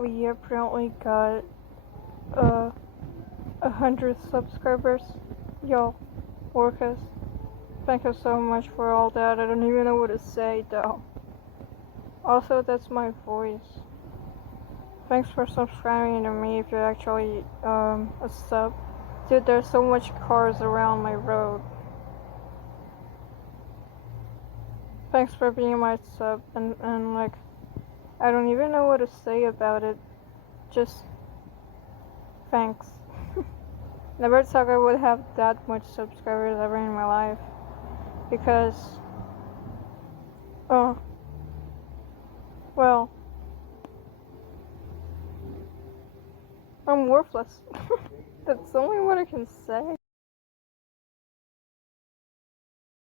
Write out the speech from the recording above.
We apparently got 100 subscribers. Yo, Orcas, thank you so much for all that. I don't even know what to say though. Also, that's my voice. Thanks for subscribing to me if you're actually a sub. Dude, there's so much cars around my road. Thanks for being my sub, and like, I don't even know what to say about it. Just thanks. Never thought I would have that much subscribers ever in my life. Because, well, I'm worthless. That's only what I can say.